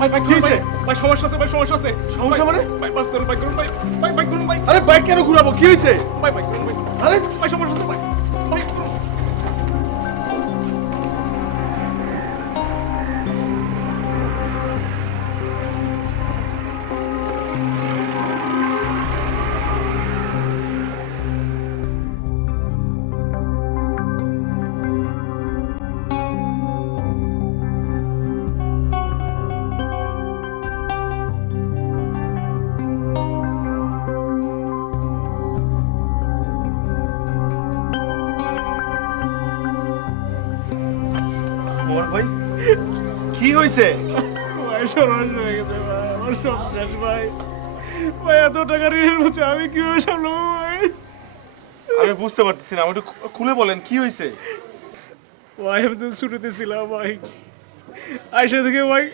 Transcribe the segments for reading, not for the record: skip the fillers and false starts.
ভাই কি হয়েছে? ভাই সমস্যা আছে, ভাই সমস্যা আছে। সমস্যা মানে? ভাই বাস ধরুন, ভাই করুন, ভাই করুন, ভাই। আরে বাইক কেন ঘুরাবো? কি হয়েছে? ভাই করুন, ভাই। আরে ভাই সমস্যা আছে, ভাই করুন। মোর ভাই কি হয়েছে? ভাই সর্বনাশ হয়ে গেছে ভাই, আমার সব শেষ ভাই। ভাই এত টাকা ঋণের হচ্ছে আমি কিভাবে সামলাবো ভাই? আমি বুঝতে পারতেছি না, একটু খুলে বলেন কি হয়েছে? ভাই আমি তো ছুটিতে ছিলাম ভাই, আইসা থেকে ভাই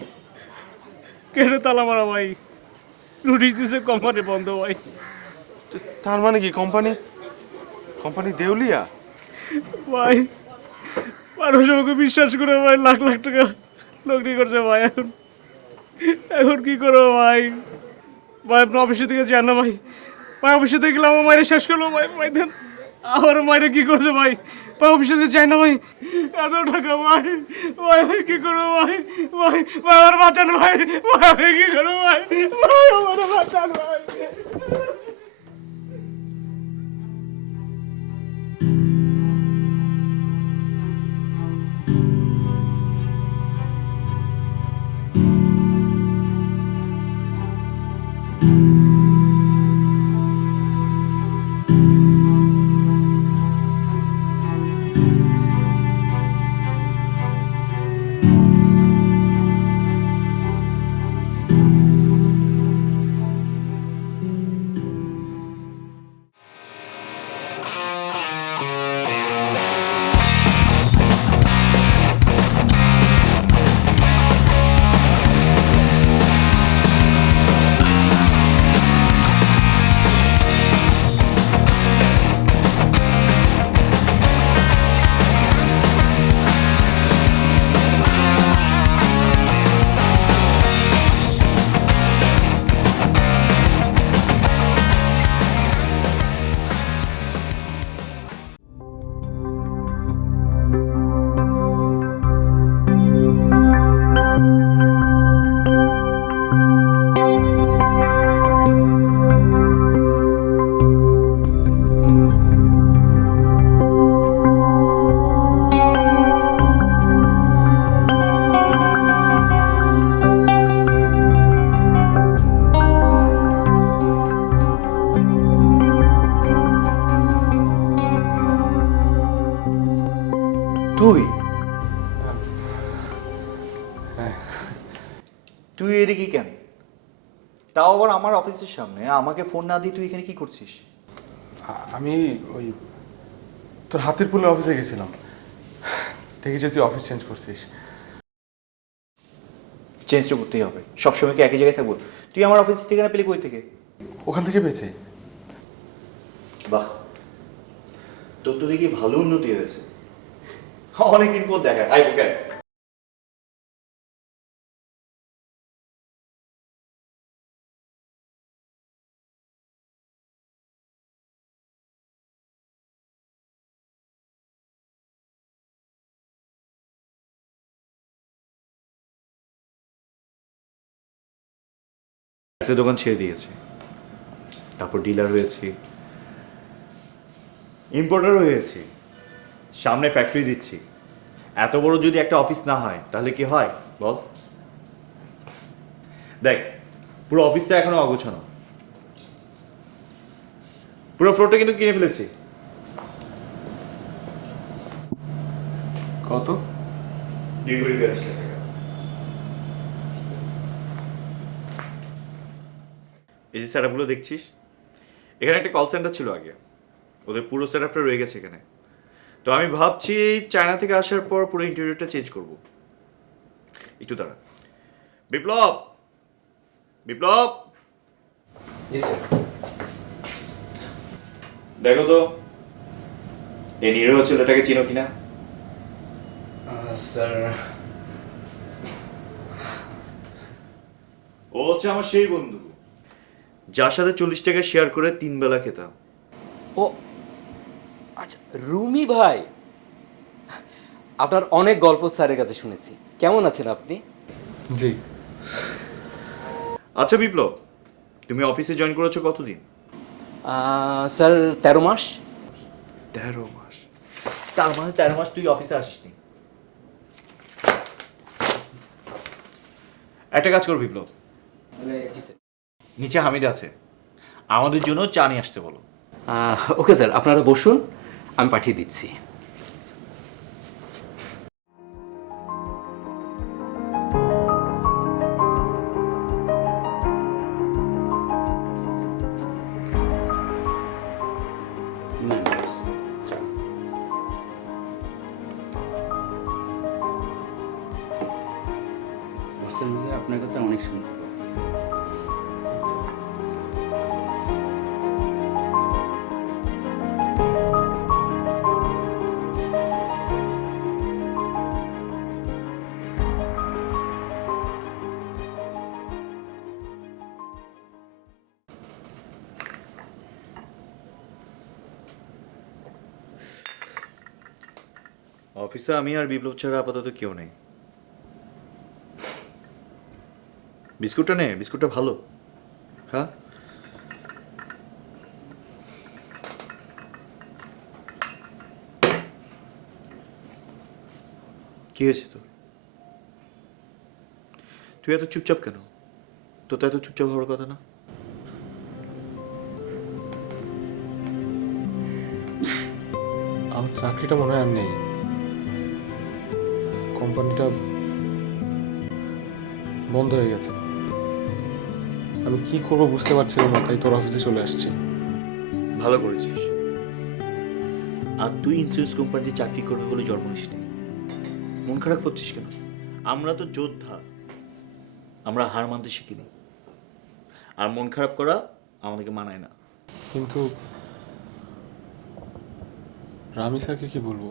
কেটে তালা মারা ভাই, নোটিশ দিছে কোম্পানি বন্ধ ভাই। তার মানে কি কোম্পানি দেউলিয়া? ভাই মানুষ আমাকে বিশ্বাস করে ভাই লাখ লাখ টাকা নকরি করছে ভাই। এখন এখন কি করবো ভাই? ভাই আপনার অফিসে থেকে যান না ভাই। ভাই অফিসে থেকে গেলাম, আমার মায়ের শেষ করলো ভাই। ভাই দেন আমার মায়ের কি করছে ভাই? ভাই অফিসে থেকে যাই না ভাই, এত টাকা ভাই। ভাই ভাই কি করবো ভাই? ভাই ভাই আমার বাঁচান ভাই। ভাই আমি কি করবো ভাই? ভাই আমার বাঁচান ভাই। তুই তুই এদিকে কেন? তাও আবার আমার অফিসের সামনে, আমাকে ফোন না দিয়ে তুই এখানে কি করছিস? আমি ওই তোর হাতির পুলের অফিসে গেছিলাম, দেখি যে তুই অফিস চেঞ্জ করছিস। চেঞ্জ তো করতেই হবে, সবসময় কি একই জায়গায় থাকবো? তুই আমার অফিসের ঠিকানা পেলি কই থেকে? ওখান থেকে পেয়েছি। বাহ, তোর তো দেখি ভালো উন্নতি হয়েছে। অনেকদিন পর দেখা। আই বুকে দোকান ছেড়ে দিয়েছে, তারপর ডিলার হয়েছি, ইম্পোর্টার হয়েছি, সামনে ফ্যাক্টরি দিচ্ছি। এত বড় যদি একটা অফিস না হয় তাহলে কি হয় বল? দেখ, পুরো অফিসটা এখনো অগোছানো, পুরো ফ্লোরটা কিন্তু কিনে ফেলেছি। কত? 2,42 লাখ টাকা। এই যে সেটআপগুলো দেখছিস, এখানে একটা কল সেন্টার ছিল আগে, ওদের পুরো সেটআপটা রয়ে গেছে এখানে। তো আমি ভাবছি চায়না থেকে আসার পর পুরো ইন্টেরিয়রটা চেঞ্জ করব। একটু দাঁড়া। বিপ্লব, বিপ্লব। জি স্যার। দেখো তো এই নিরীহ ছেলেটাকে চিনো কিনা? স্যার হচ্ছে আমার সেই বন্ধু যার সাথে 40 টাকা শেয়ার করে 3 বেলা খেতাম। ও আচ্ছা, রুমি ভাই, আপনার অনেক গল্প স্যারের কাছে শুনেছি। কেমন আছেন আপনি? জি। আচ্ছা বিপ্লব, তুমি অফিসে জয়েন করেছো কতদিন? স্যার 13 মাস। 13 মাস? তার মানে 13 মাস তুই অফিসে আসিসনি। একটা কাজ কর বিপ্লব, জি স্যার। নিচে হামিদ আছে, আমাদের জন্য চা নিয়ে আসতে বলো। ওকে স্যার, আপনারা বসুন, আমি পাঠিয়ে দিচ্ছি। বসের মুখে আপনার কথা অনেক শুনছি। অফিসে আমি আর বিপ্লব ছাড়া আপাতত কেউ নেই। বিস্কুটটা নে, বিস্কুটটা ভালো, খা। কি হয়েছে তোর? তুই এত চুপচাপ কেন? তোর তো এত চুপচাপ হওয়ার কথা না। আমার চাকরিটা মনে হয় আর নেই। কোম্পানিটা বন্ধ হয়ে গেছে। আমি কি করবো বুঝতে পারছিলাম না, তাই তোর অফিসে চলে আসছি। ভালো করেছিস। আর তুই ইন্স্যুরেন্স কোম্পানিতে চাকরি করবে বলে জন্ম নিসনি। মন খারাপ করছিস কেন? আমরা তো যোদ্ধা, আমরা হার মানতে শিখিনি। আর মন খারাপ করা আমাদেরকে মানায় না। কিন্তু রামি স্যারকে কি বলবো?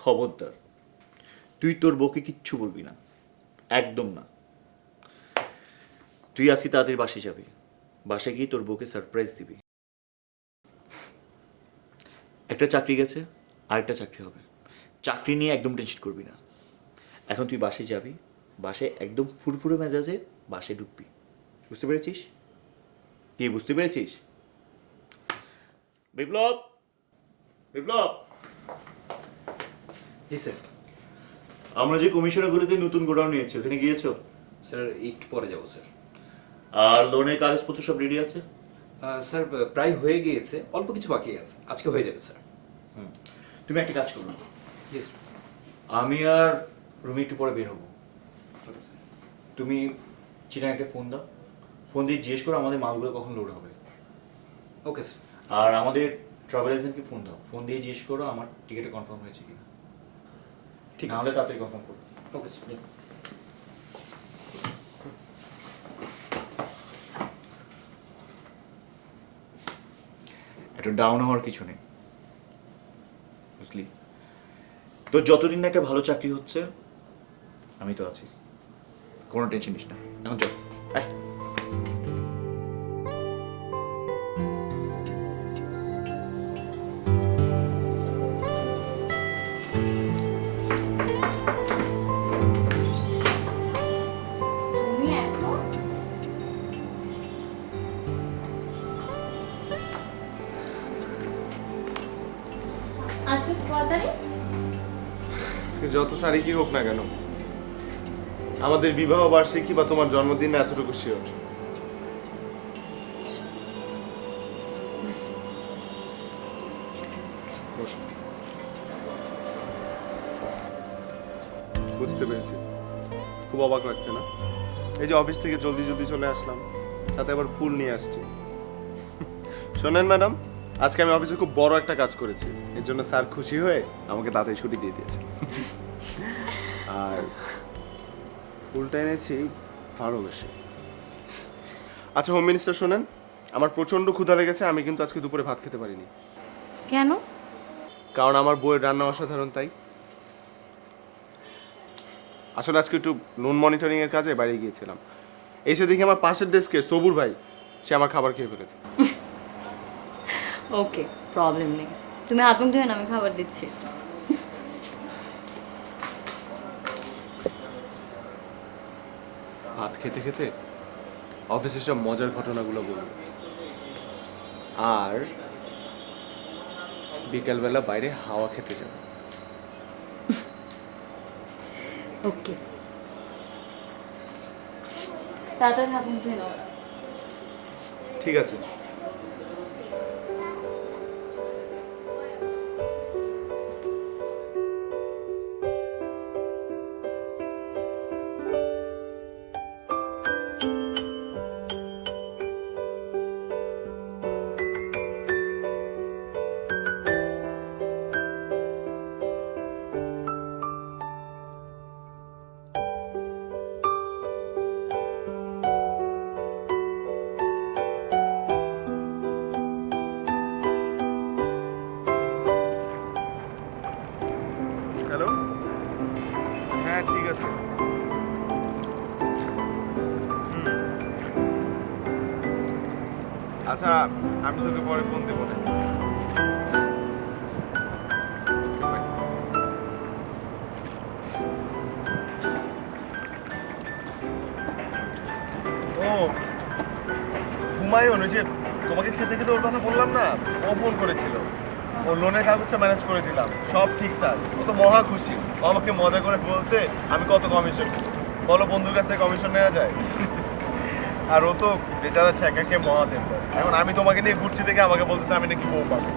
খবরদার, তুই তোর বউকে কিচ্ছু বলবি না, একদম না। তুই আজকে তাড়াতাড়ি বাসায় যাবি, বাসায় গিয়ে তোর বউকে সারপ্রাইজ দিবি। একটা চাকরি গেছে, আরেকটা চাকরি হবে। চাকরি নিয়ে একদম টেনশন করবি না। এখন তুই বাসায় যাবি, বাসায় একদম ফুরফুরে মেজাজে বাসায় ঢুকবি। বুঝতে পেরেছিস? কি বুঝতে পেরেছিস? বিপ্লব, বিপ্লব। জি স্যার। আমরা যে কমিশনারগুলিতে নতুন গোডাউন নিয়েছি, ওখানে গিয়েছো? স্যার একটু পরে যাব স্যার। আর লোনের কাগজপত্র সব রেডি আছে? স্যার প্রায় হয়ে গিয়েছে, অল্প কিছু বাকি আছে, আজকে হয়ে যাবে স্যার। তুমি একটা কাজ করো, জি স্যার। আমি আর রুমি একটু পরে বের হবো। তুমি চিনাকে ফোন দাও, ফোন দিয়ে জিজ্ঞেস করো আমাদের মালগুলো কখন লোড হবে। ওকে স্যার। আর আমাদের ট্রাভেল এজেন্টকে ফোন দাও, ফোন দিয়ে জিজ্ঞেস করো আমার টিকিটে কনফার্ম হয়েছে কিনা। ঠিক না আছে হলে তাড়াতাড়ি কনফার্ম করো। Okay sir. একটু ডাউন হওয়ার কিছু নেই, বুঝলি? তো যতদিন না একটা ভালো চাকরি হচ্ছে আমি তো আছি, কোনো টেনশন নিস না। এখন চল, আয়। তুমি এখন আজকে কত তারিখ? আজকে যত তারিখই হোক না কেন, আমাদের বিবাহ বার্ষিকী বা তোমার জন্মদিনে এতটুকু শিওর। বুঝতে পেরেছি, খুব অবাক লাগছে না? এই যে অফিস থেকে জলদি জলদি চলে আসলাম, সাথে আবার ফুল নিয়ে আসছি। শোনেন ম্যাডাম, আজকে আমি অফিসে খুব বড় একটা কাজ করেছি, এর জন্য স্যার খুশি হয়ে আমাকে তাড়াতাড়ি ছুটি দিয়ে দিয়েছে। আর ফুলটা এনেছি ভালোবেসে। আচ্ছা হোম মিনিস্টার, শোনেন, আমার প্রচন্ড ক্ষুধা লেগেছে, আমি কিন্তু আজকে দুপুরে ভাত খেতে পারিনি। কেন? কারণ আমার বউয়ের রান্না অসাধারণ, তাই। আসলে আজকে একটু লোন মনিটরিং এর কাজে বাইরে গিয়েছিলাম, এসে দেখি আমার পাশের ডেস্কে সবুর ভাই সে আমার খাবার খেয়ে ফেলেছে। ওকে, প্রবলেম নেই। তুমি হাত মুখ ধুয়ে না, আমি খাবার দিচ্ছি। ভাত খেতে খেতে অফিসের সব মজার ঘটনাগুলো বলবো, আর বিকালবেলা বাইরে হাওয়া খেতে যাবো। ওকে, তাড়াতাড়ি হাত মুখ ধুয়ে নাও। ঠিক আছে। হ্যালো, হ্যাঁ ঠিক আছে। আচ্ছা, আমি তোকে পরে ফোন দেবো না। ও হুমায়ুন, ওই যে তোমাকে খেতে খেতে ওর কথা বললাম না, ও ফোন করেছিল। ও লোনের কাগজটা ম্যানেজ করে দিলাম, সব ঠিকঠাক। ও তো মহা খুশি। ও আমাকে মজা করে বলছে আমি কত কমিশন, বলো বন্ধুর কাছ থেকে কমিশন নেওয়া যায়? আর ও তো বেচারা ছ্যাঁকা খেয়ে মহা দেবদাস। এখন আমি তোমাকে নিয়ে ঘুরছি দেখে আমাকে বলতেছে আমি নাকি বউ পাবো।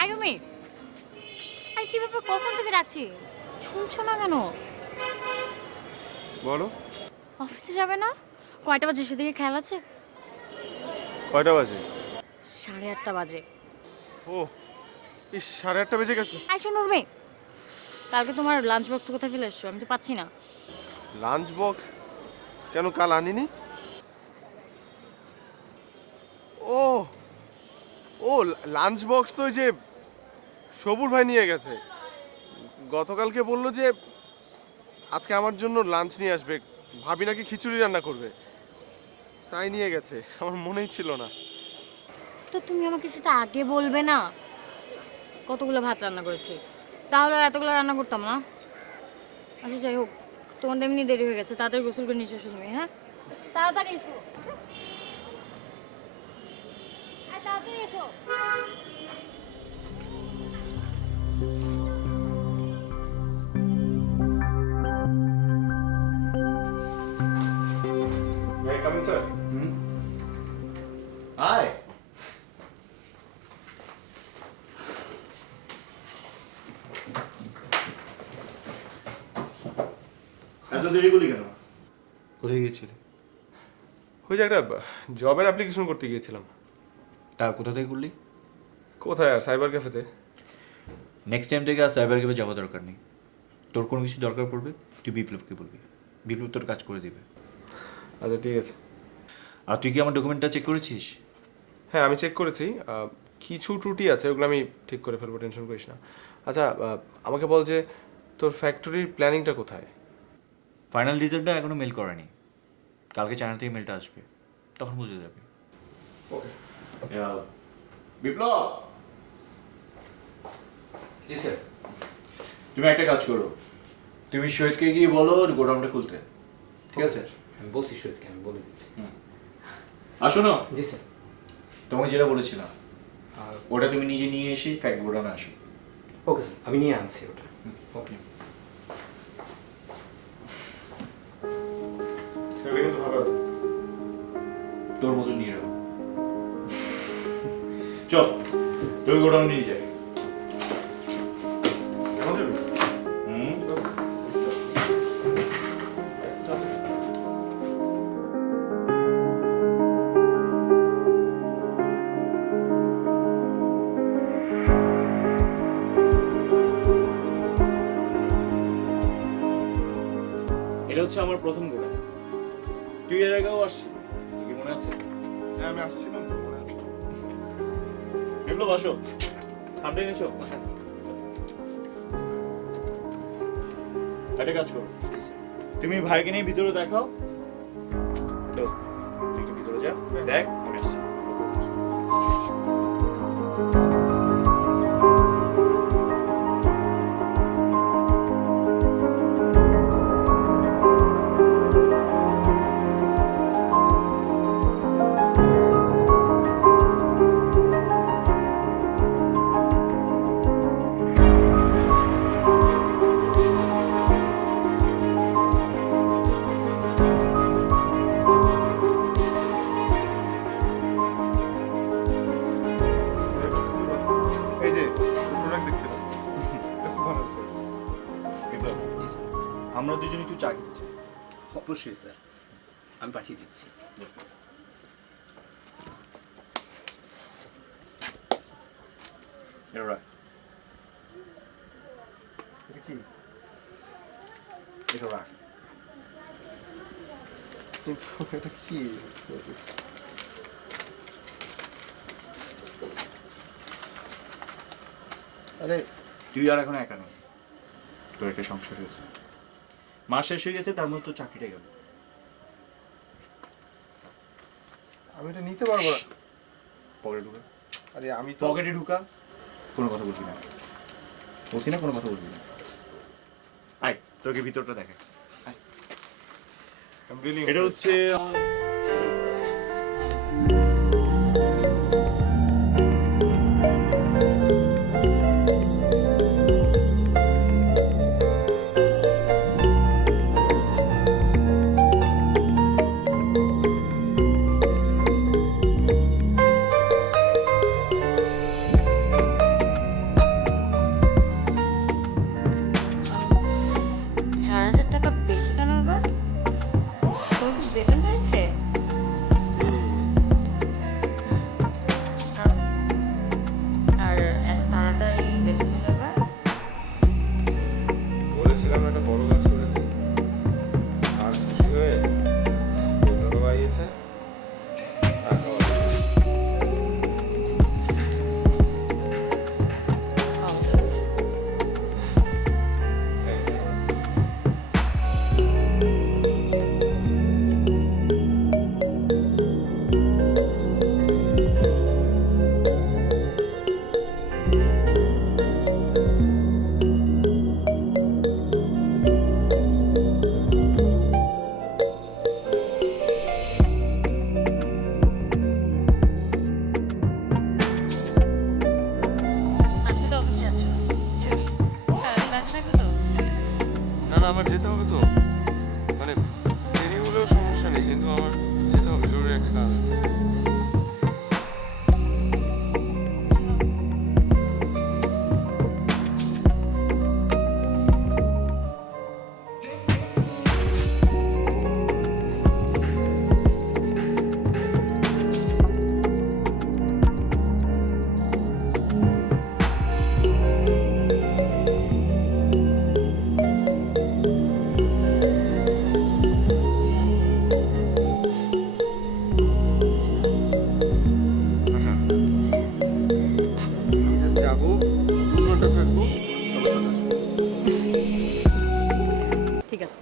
আই রুমি, আর কি ব্যাপার, কখন থেকে ডাকছি, শুনছো না কেন? বলো, অফিসে যাবে না? কয়টা বাজে সেদিকে খেয়াল আছে? কয়টা বাজে? 8:30 বাজে। ও এই 8:30 বেজে গেছে। আই শোনো রুমি, কালকে তোমার লাঞ্চ বক্স কোথায় ফেলে এসছো? আমি তো পাচ্ছি না। লাঞ্চ বক্স কেন কাল আনিনি? ও ও লাঞ্চ বক্স তো ওই যে সবুর ভাই নিয়ে গেছে। গতকালকে বললো যে আজকে আমার জন্য লাঞ্চ নিয়ে আসবে, ভাবি নাকি খিচুড়ি রান্না করবে, তাই নিয়ে গেছে। আমার মনেই ছিল না। তো তুমি আমাকে সেটা আগে বলবে না? কতগুলো ভাত রান্না করেছি, তাহলে আর এতগুলো রান্না করতাম না। আচ্ছা যাই হোক, তোমার তো এমনি দেরি হয়ে গেছে, তাড়াতাড়ি গোসল করে নিয়ে এসো তুমি। হ্যাঁ, তাড়াতাড়ি এসো। আয়, তাড়াতাড়ি এসো। Coming sir. আয়। এত দেরি করলি কেন? কোথায় গিয়েছিলি? ওই যে একটা জবের অ্যাপ্লিকেশন করতে গিয়েছিলাম। তা কোথা থেকে করলি? কোথায় আর, সাইবার ক্যাফেতে। নেক্সট টাইম থেকে আর সাইবার ক্যাফে যাওয়া দরকার নেই। তোর কোনো কিছু দরকার পড়বে তুই বিপ্লবকে বলবি, বিপ্লব তোর কাজ করে দিবে। আচ্ছা ঠিক আছে। আর তুই কি আমার ডকুমেন্টটা চেক করেছিস? হ্যাঁ আমি চেক করেছি, কিছু ত্রুটি আছে, ওগুলো আমি ঠিক করে ফেলবো, টেনশন করিস না। আচ্ছা আমাকে বল যে তোর ফ্যাক্টরির প্ল্যানিংটা কোথায়? ফাইনাল রেজাল্টটা এখনো মেল করেনি, কালকে চায়না থেকে মেলটা আসবে, তখন বুঝে যাবে। ওকে। বিপ্লব, জি স্যার। তুমি একটা কাজ করো, তুমি শহীদকে গিয়ে বলো গোডাউনটা খুলতে, ঠিক আছে? আমি বলছি শহীদকে, আমি বলে দিচ্ছি। আর শোনো, জি স্যার। তোমাকে যেটা বলেছিলাম ওটা তুমি নিজে নিয়ে এসে ফ্যাক্ট গোডাউনে আসো। ওকে স্যার, আমি নিয়ে আনছি ওটা। ওকে। সেটা কিন্তু ভালো আছে। তোর মতো নিয়ে রাখ। চল তুই গোডাউন নিয়ে যাই। এখন যাবি? হুম। এটা হচ্ছে আমার প্রথম গোডাউন। তুই এর আগেও আসছিস, তোর কি মনে আছে? হ্যাঁ আমি আসছিলাম তো, মনে আছে। বিপ্লব আসো, খামটা এনেছো? একটা কাজ করো, তুমি ভাইকে নিয়ে ভিতরে দেখাও। দোস্ত, তুই একটু ভিতরে যা, দেখ আমি আসছি। এই যে প্রোডাক্ট দেখছিলাম, এটা খুব ভালো আছে। বিপ্লব, আমরা দুজন একটু চা খেয়েছি। অবশ্যই স্যার, আমি পাঠিয়ে দিচ্ছি। এটা রাখ, এটা কি? এটা রাখ। কিন্তু এটা কি? আরে তুই আর এখন একা নয়, তোর একটা সংসার হয়েছে, মাস শেষ হয়ে গেছে, তার মধ্যে তোর চাকরিটা গেল। আমি এটা নিতে পারবো না। পকেটে ঢুকা, আরে আমি তো পকেটে ঢুকা, কোনো কথা বলবি না, বলছি না কোনো কথা বলবি না। আয় তোকে ভিতরটা দেখে। I'm really এটা impressed. হচ্ছে ৳4,000 বেশি কেন আবার? তোর কি বেতন হয়েছে? আর এত তাড়াতাড়ি বেতন দিল এবার? বলেছিলাম একটা বড় কাজ করেছি, আর খুশি হয়ে বেতনও বাড়িয়েছে, টাকাও দিয়েছে। আজকে তো অফিস যাচ্ছ না। সারাদিন ব্যস্ত থাকবে তো? না না আমার যেতে হবে তো, মানে দেরি হলেও সমস্যা নেই, কিন্তু আমার যেতে হবে, জরুরি একটা কাজ আছে। আমি just যাবো, 2 ঘন্টা থাকবো, তারপর চলে আসবো। ঠিক আছে।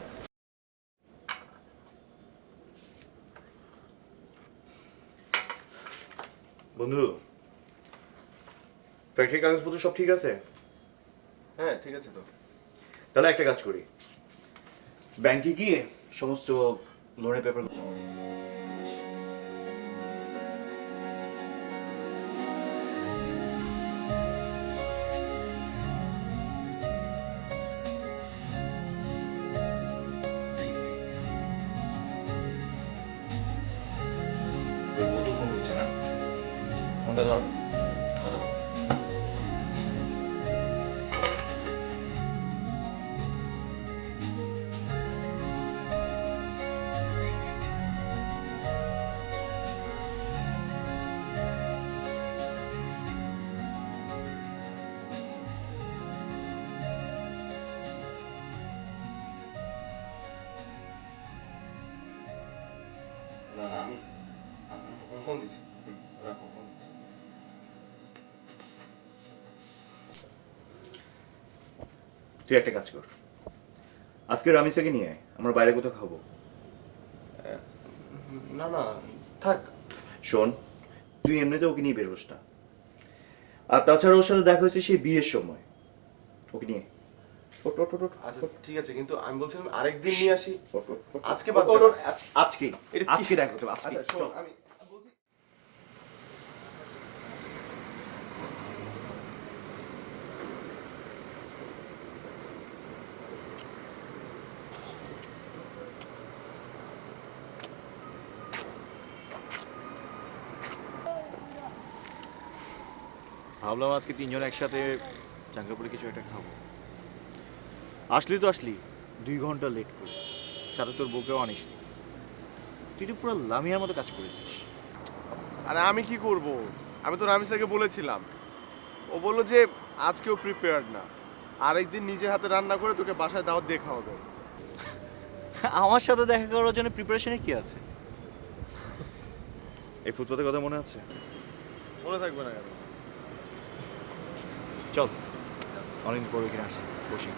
বন্ধু, ফ্যাক্টরি কাগজপত্র সব ঠিক আছে? হ্যাঁ ঠিক আছে তো। তাহলে একটা কাজ করি, ব্যাংকে গিয়ে সমস্ত লোনের পেপার ফোনটা ধর। না না আমি ফোন দিচ্ছি। রাখো ফোন। তুই একটা কাজ কর, আজকে রামিসাকে নিয়ে আয়, আমরা বাইরে কোথাও খাবো। না না থাক। শোন, তুই এমনিতে ওকে নিয়ে বের হোস না, আর তাছাড়া ওর সাথে দেখা হয়েছে সেই বিয়ের সময়, ওকে নিয়ে ওঠ, ওঠ, ওঠ, ওঠ। আচ্ছা ঠিক আছে, কিন্তু আমি বলছিলাম আরেকদিন নিয়ে আসি। ওঠ, ওঠ, ওঠ। আজকে বাদ ওঠ, দে। ওঠ, আজকেই এটা কি? আজকে দেখা হতে হবে, আজকে আচ্ছা শোন, আমি বলছি ভাবলাম আজকে তিনজন একসাথে চাঙ্গাপুরে কিছু একটা খাবো। আসলি তো আসলি 2 ঘন্টা লেট করে, সাথে তোর বউকেও আনিস নি। তুই তো পুরো লামিয়ার মতো কাজ করেছিস। আরে আমি কি করব? আমি তো রামিসাকে বলেছিলাম, ও বললো যে আজকেও প্রিপেয়ার্ড না, আরেকদিন নিজের হাতে রান্না করে তোকে বাসায় দাওয়াত দিয়ে খাওয়াবে। আমার সাথে দেখা করার জন্য প্রিপারেশনে কি আছে? এই ফুটপাতের কথা মনে আছে? মনে থাকবে না কেন? চল, অনেকদিন পরে কিনে আসি, বসি।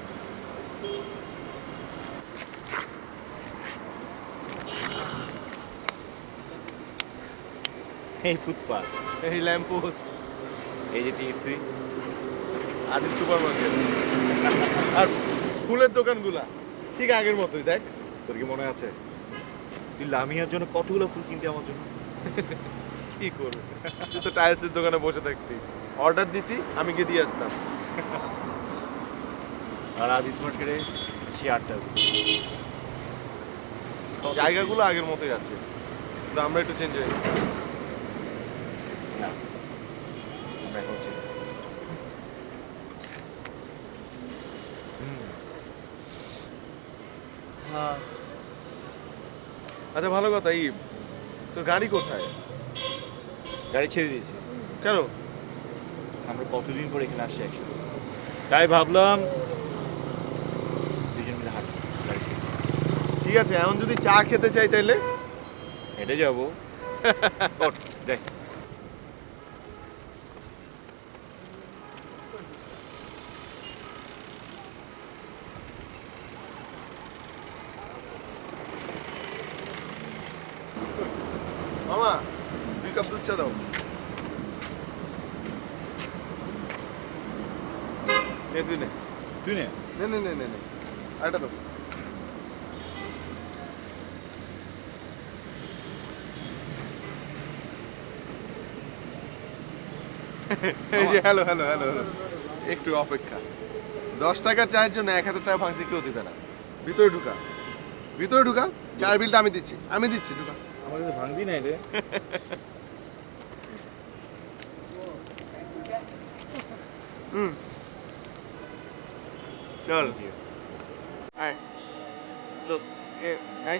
এই ফুটপাত, এই ল্যাম্প পোস্ট, এই যে টিএসসি, আদিল সুপার মার্কেট, আর ফুলের দোকানগুলা ঠিক আগের মতোই। দেখ তোর কি মনে আছে তুই লামিয়ার জন্য কতগুলো ফুল কিনতে আমার জন্য? কি করবো, তুই তো টাইলসের দোকানে বসে থাকতি, অর্ডার দিতি, আমি গিয়ে দিয়ে আসতাম। আর আদিস মার্কেটে সে 8টা জায়গাগুলো আগের মতোই আছে, কিন্তু আমরা একটু চেঞ্জ হয়ে গেছি। আমরা এখন হচ্ছে হ্যাঁ আচ্ছা ভালো কথা, তোর গাড়ি কোথায়? গাড়ি ছেড়ে দিয়েছি। কেন? আমরা কতদিন পর এখানে আসছি একসাথে, তাই ভাবলাম দুজন মিলে হাঁটবো, গাড়ি ছেড়ে দিয়ে। ঠিক আছে, এমন যদি চা খেতে চাই তাইলে হেঁটে যাবো। ওঠ, দেখ মামা 2 কাপ দুধ চা দাও। নে তুই নে তুই নে। নে নে নে নে নে আরেকটা দাও। এই যে হ্যালো হ্যালো হ্যালো হ্যালো, একটু অপেক্ষা। 10 টাকার চায়ের জন্য 1000 টাকা ভাঙতে কেউ দিবে না। ভিতরে ঢুকা, ভিতরে ঢুকা, চায়ের বিলটা আমি দিচ্ছি, আমি দিচ্ছি, ঢুকা। আমার কাছে ভাঙবি নাই রে। চল আয়। Look, I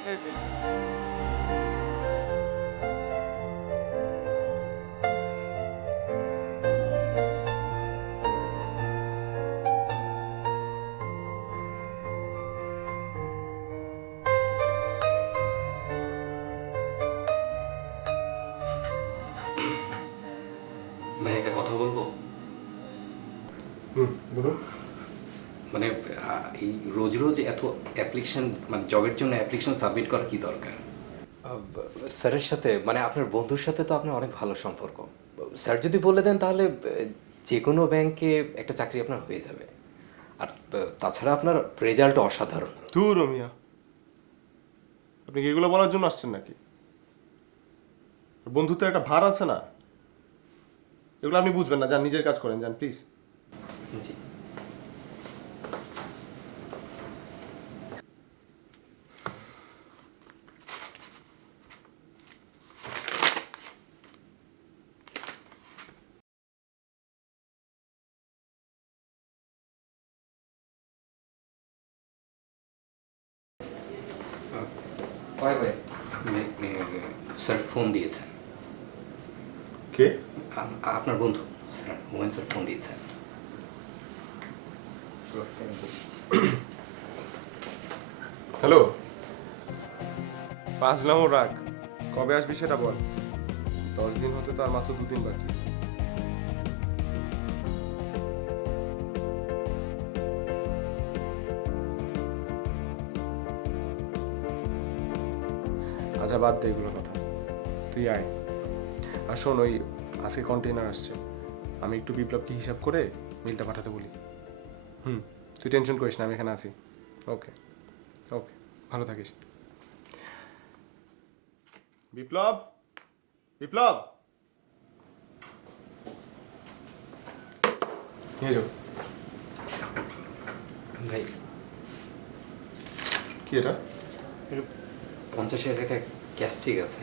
ভাই একটা কথা বলবো? বলুন। মানে এই রোজ রোজ এত অ্যাপ্লিকেশন, মানে জবের জন্য অ্যাপ্লিকেশন সাবমিট করা কি দরকার? স্যারের সাথে, মানে আপনার বন্ধুর সাথে তো আপনার অনেক ভালো সম্পর্ক। স্যার যদি বলে দেন তাহলে যে কোনো ব্যাংকে একটা চাকরি আপনার হয়ে যাবে। আর তাছাড়া আপনার রেজাল্ট অসাধারণ। তুই রমিয়া, আপনি কি এগুলো বলার জন্য আসছেন নাকি? বন্ধুত্বের একটা ভার আছে না, এগুলো আপনি বুঝবেন না। যান নিজের কাজ করেন, যান please. G. Bye bye. Sir phone দিয়েছেন। কে? আপনার বন্ধু স্যার, মোহন স্যার ফোন দিয়েছেন। হ্যালো, ফাজলামো রাখ, কবে আসবি সেটা বল। 10 দিন হতে তো আর মাত্র 2 দিন বাকি। আচ্ছা বাদ দে এগুলো কথা, তুই আয়। আর শোন, ওই আজকে কন্টেইনার আসছে, আমি একটু বিপ্লবকে হিসাব করে মিলটা পাঠাতে বলি। তুই টেনশন করিস না, আমি এখানে আছি। ওকে ওকে, ভালো থাকিস। বিপ্লব, বিপ্লব, নিয়ে যাও। ভাই কি এটা? 50,000 টাকা ক্যাশ চেক আছে,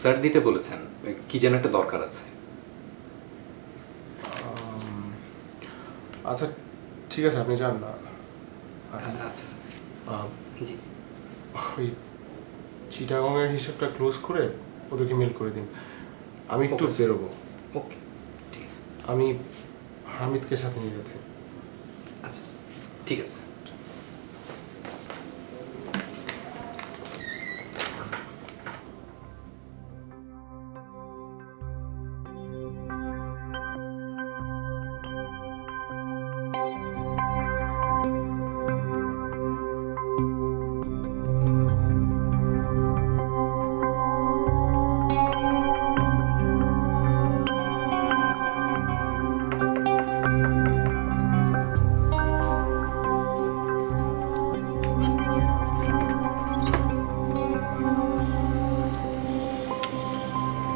স্যার দিতে বলেছেন, কি যেন একটা দরকার আছে। আচ্ছা ঠিক আছে, আপনি যান না। আচ্ছা স্যার। জি ওই চিটাগংয়ের হিসাবটা ক্লোজ করে ওদেরকে মেল করে দিন, আমি একটু Okay, sir. বেরোবো। ওকে, ঠিক আছে। আমি হামিদকে সাথে নিয়ে যাচ্ছি। আচ্ছা স্যার, ঠিক আছে।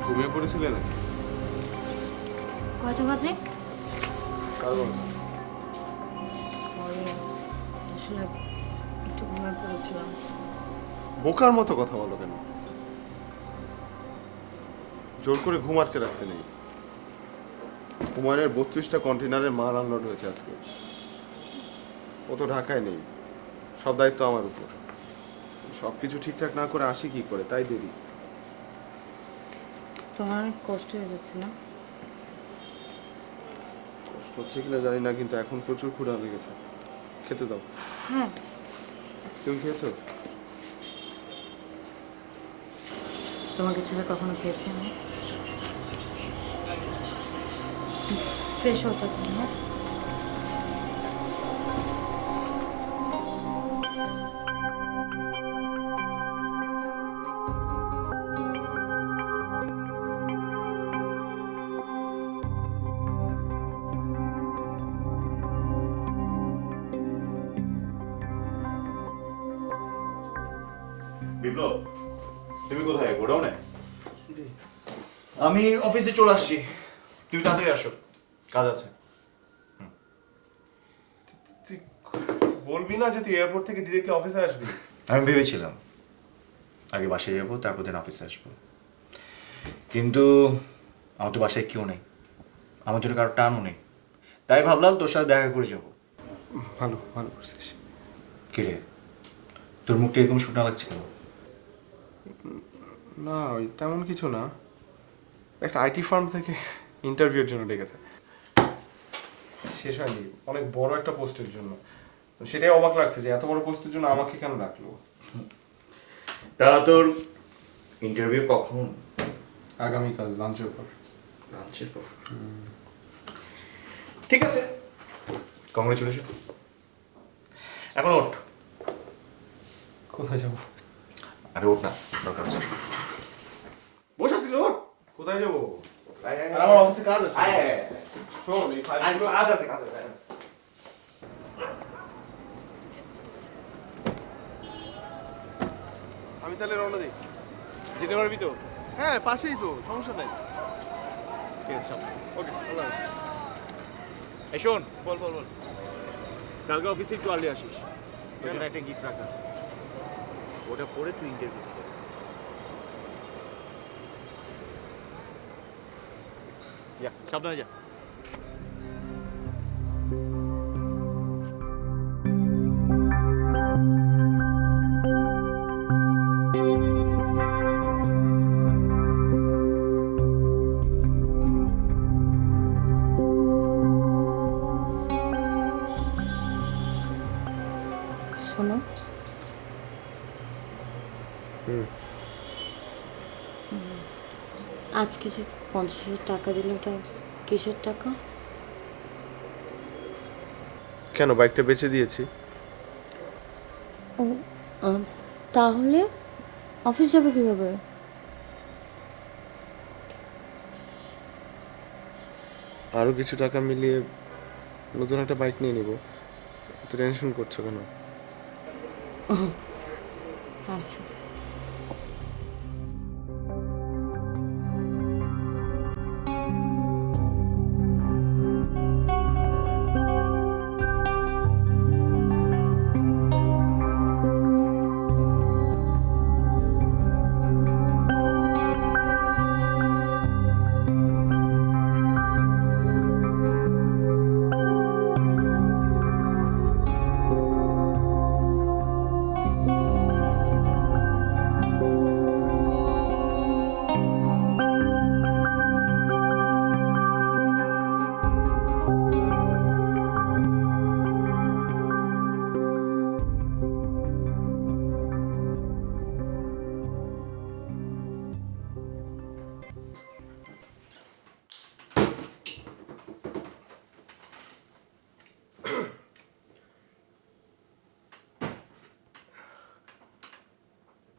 ঘুমিয়ে পড়েছিলে নাকি? কয়টা বাজে? কারণ পরে আসলে একটু ঘুমিয়ে পড়েছিলাম। বোকার মতো কথা বলো কেন? জোর করে ঘুম আটকে রাখতে নেই। হুমায়ুনের 32টা কন্টেনারের মাল আনলোড হয়েছে আজকে। ও তো ঢাকায় নেই, সব দায়িত্ব আমার উপর। সব কিছু ঠিকঠাক না করে আসি কি করে, তাই দেরি। তোমার অনেক কষ্ট হয়ে যাচ্ছে না? কষ্ট হচ্ছে কিনা জানি না, কিন্তু এখন প্রচুর ক্ষুধা লেগেছে। খেতে দাও। হ্যাঁ। তুমি খেয়েছো? তোমাকে ছাড়া কখনো খেয়েছি আমি? ফ্রেশ হতো তুমি, হ্যাঁ? বিপ্লব, তুমি কোথায়? গোডাউনে? আমি অফিসে চলে আসছি, তুমি তাড়াতাড়ি আসো, কাজ আছে। তুই বলবি না যে তুই এয়ারপোর্ট থেকে ডিরেক্টলি অফিসে আসবি? আমি ভেবেছিলাম আগে বাসায় যাবো, তারপর দিন অফিসে আসবো, কিন্তু আমার তো বাসায় কেউ নেই, আমার জন্য কারো টানও নেই, তাই ভাবলাম তোর সাথে দেখা করে যাবো। ভালো ভালো করছিস। কিরে, তোর মুখটা এরকম শুকনা লাগছে কেন? না ওই তেমন কিছু না, একটা আইটি ফার্ম থেকে ইন্টারভিউর জন্য ডেকেছে, শেষ হয়নি, অনেক বড় একটা পোস্টের জন্য। সেটাই অবাক লাগছে যে এত বড় পোস্টের জন্য আমাকে কেন রাখলো। তা তোর ইন্টারভিউ কখন? আগামীকাল লাঞ্চের পর। লাঞ্চের পর? ঠিক আছে, কংগ্রেচুলেশন। এখন ওঠ। কোথায় যাবো? আরে ওঠ না, দরকার আছে। বসে আসছিস, ওঠ। কোথায় যাবো? আয়, আয়, আর আমার অফিসে কাজ আছে। আয়, আয়, আয়। শোন এই আয়, ফাইলগুলো কাজ আছে, কাজ আছে। আমি তাহলে রওনা দিই। যেতে পারবি তো? হ্যাঁ পাশেই তো, সমস্যা নাই। ঠিক আছে, চল। ওকে, আল্লাহ হাফেজ। এই শোন, বল বল বল। কালকে অফিসে একটু আর্লি আসিস, ওই জন্য একটা গিফট রাখা আছে, ওটা পরে তুই ইন্টারভিউ দিবি। যা, সাবধানে যা। আজকে যে 50,000 টাকা দিল ওটা কিসের টাকা? কেন, বাইকটা বেচে দিয়েছি। ও তাহলে অফিস যাবে কিভাবে? আরও কিছু টাকা মিলিয়ে নতুন একটা বাইক নিয়ে নিব। তো টেনশন করছো কেন? আচ্ছা।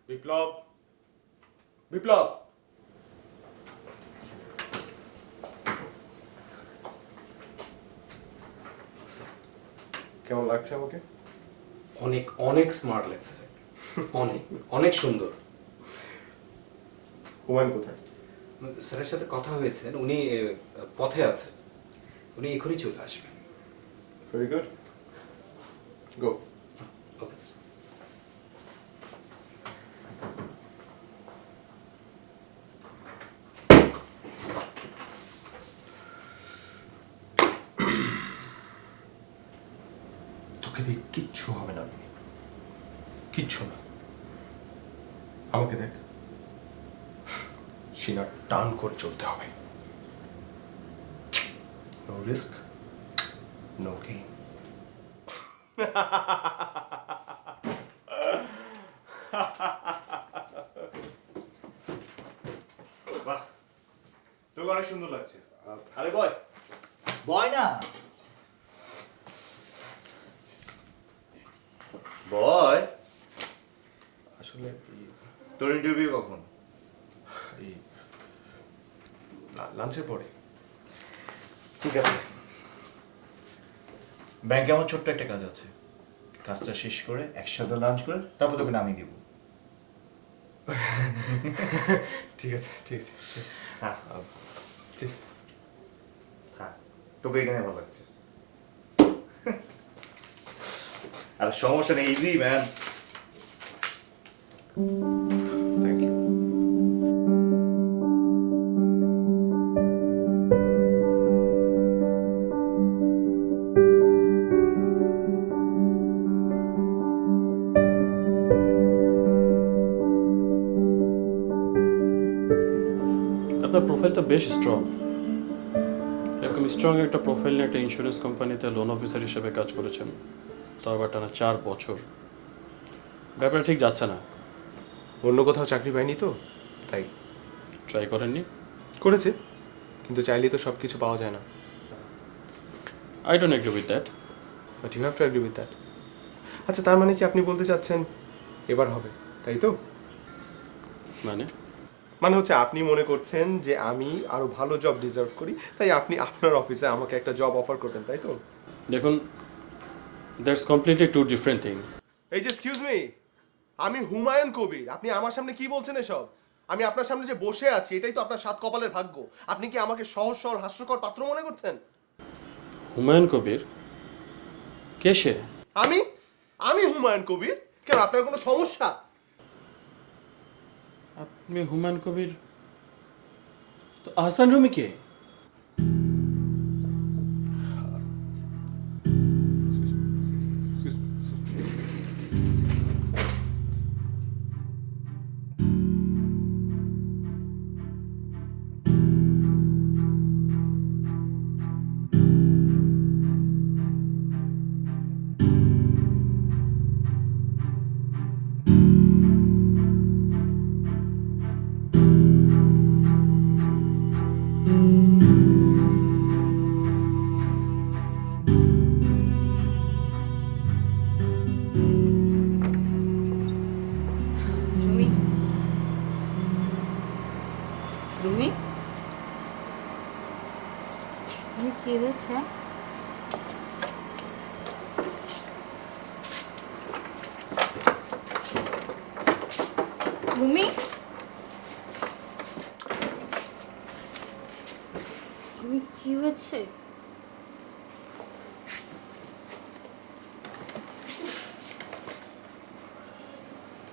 বিপ্লব, বিপ্লব, কেমন লাগছে আমাকে? অনেক অনেক স্মার্ট লাগছে, অনেক অনেক সুন্দর। হুমায়ুন কোথায়? স্যারের সাথে কথা হয়েছে, উনি পথে আছে, উনি এখনই চলে আসবেন। ভেরি গুড, গো। ওকে। তোকে দিয়ে কিচ্ছু হবে না, কিচ্ছু না। আমাকে দেখ, সিনা টান করে চলতে হবে। No risk, no gain. বাহ, তোকে অনেক সুন্দর লাগছে। আরে বয়, বয় না, বয়। আসলে তোর ইন্টারভিউ কখন? এই লাঞ্চের পরে। ঠিক আছে, ব্যাংকে আমার ছোট্ট একটা কাজ আছে, কাজটা শেষ করে একসাথে লাঞ্চ করে তারপর তোকে নামিয়ে দিব। ঠিক আছে, ঠিক আছে। হ্যাঁ প্লিজ। হ্যাঁ, তোকে এখানে ভালো লাগছে। আর সমস্যা নেই, ইজি ম্যান। Thank you. আপনার প্রোফাইলটা বেশ স্ট্রং। এরকম স্ট্রং একটা প্রোফাইল নিয়ে একটা ইন্স্যুরেন্স কোম্পানিতে লোন অফিসার হিসেবে কাজ করেছেন, তাও আবার টানা 4 বছর। ব্যাপারটা ঠিক যাচ্ছে না। অন্য কোথাও চাকরি পাইনি তো, তাই ট্রাই করেননি? করেছি, কিন্তু চাইলেই তো সব কিছু পাওয়া যায় না। I don't agree with that. But you have to agree with that. আচ্ছা, তার মানে কি আপনি বলতে চাচ্ছেন এবার হবে, তাই তো? মানে হচ্ছে আপনি মনে করছেন যে আমি আরো ভালো জব ডিজার্ভ করি, তাই আপনি আপনার অফিসে আমাকে একটা জব অফার করবেন, তাই তো? দেখুন, that's completely two different thing. এই যে এক্সকিউজ মি, আমি হুমায়ুন কবির। আপনি আমার সামনে কি বলছেন এসব? আমি আপনার সামনে যে বসে আছি এটাই তো আপনার সাত কপালের ভাগ্য। আপনি কি আমাকে সহজ সরল হাস্যকর পাত্র মনে করছেন? হুমায়ুন কবির? কে সে? আমি আমি হুমায়ুন কবির? কেন, আপনার কোনো সমস্যা? আপনি হুমায়ুন কবির? তো আহসান রুমি কে? রুমি, রুমি কি হয়েছে? রুমি, রুমি কি হয়েছে?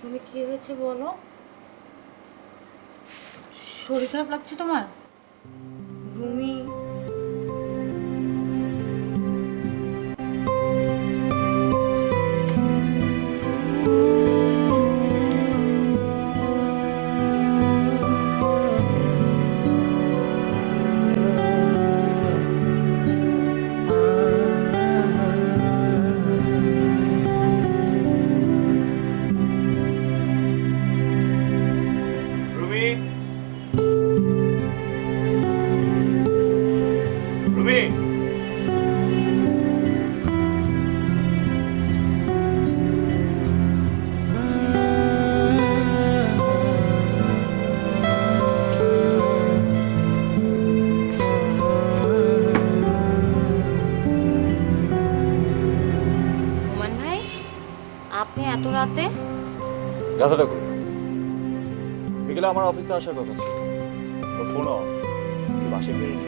রুমি কি হয়েছে বলো? শরীর খারাপ লাগছে তোমার? রুমি, রুমি, রুমি, রোমান ভাই, আপনি এত রাতে? গাধাটা কই? বিকেলে আমার অফিসে আসার কথা ছিল, ওর ফোন অফ, কি বাসে ফেরেনি।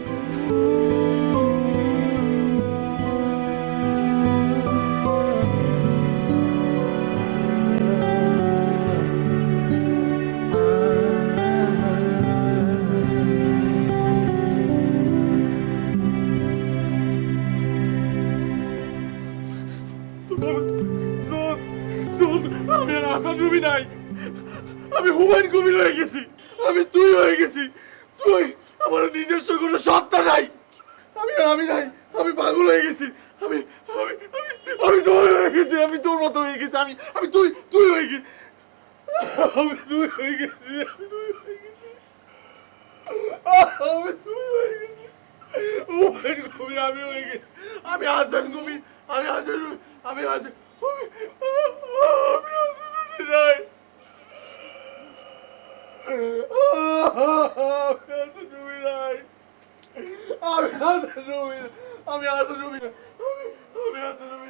আমি আর আসান রুমি নাই, আমি হুমায়ুন কবির হয়ে গেছি, আমি তুই হয়ে গেছি। তুই আমার নিজস্ব কোনো সত্তা নাই, আমি নাই, আমি পাগল হয়ে গেছি, আমি আমি আমি আমি তোর হয়ে গেছি, আমি তোর মতো হয়ে গেছি, আমি তুই হয়ে গেছি, আমি তুই হয়ে গেছি, আমি তুই হয়ে গেছি, আমি তুই হয়ে গেছি, হুমায়ুন কবির আমি হয়ে গেছি, আমি হাসান কবির, আমি হাসান, আমি হাসান, আমি হাসান নাই, আমি হাসান রুমি, আমি হাসান রুমি, আমি হাসান রুমি।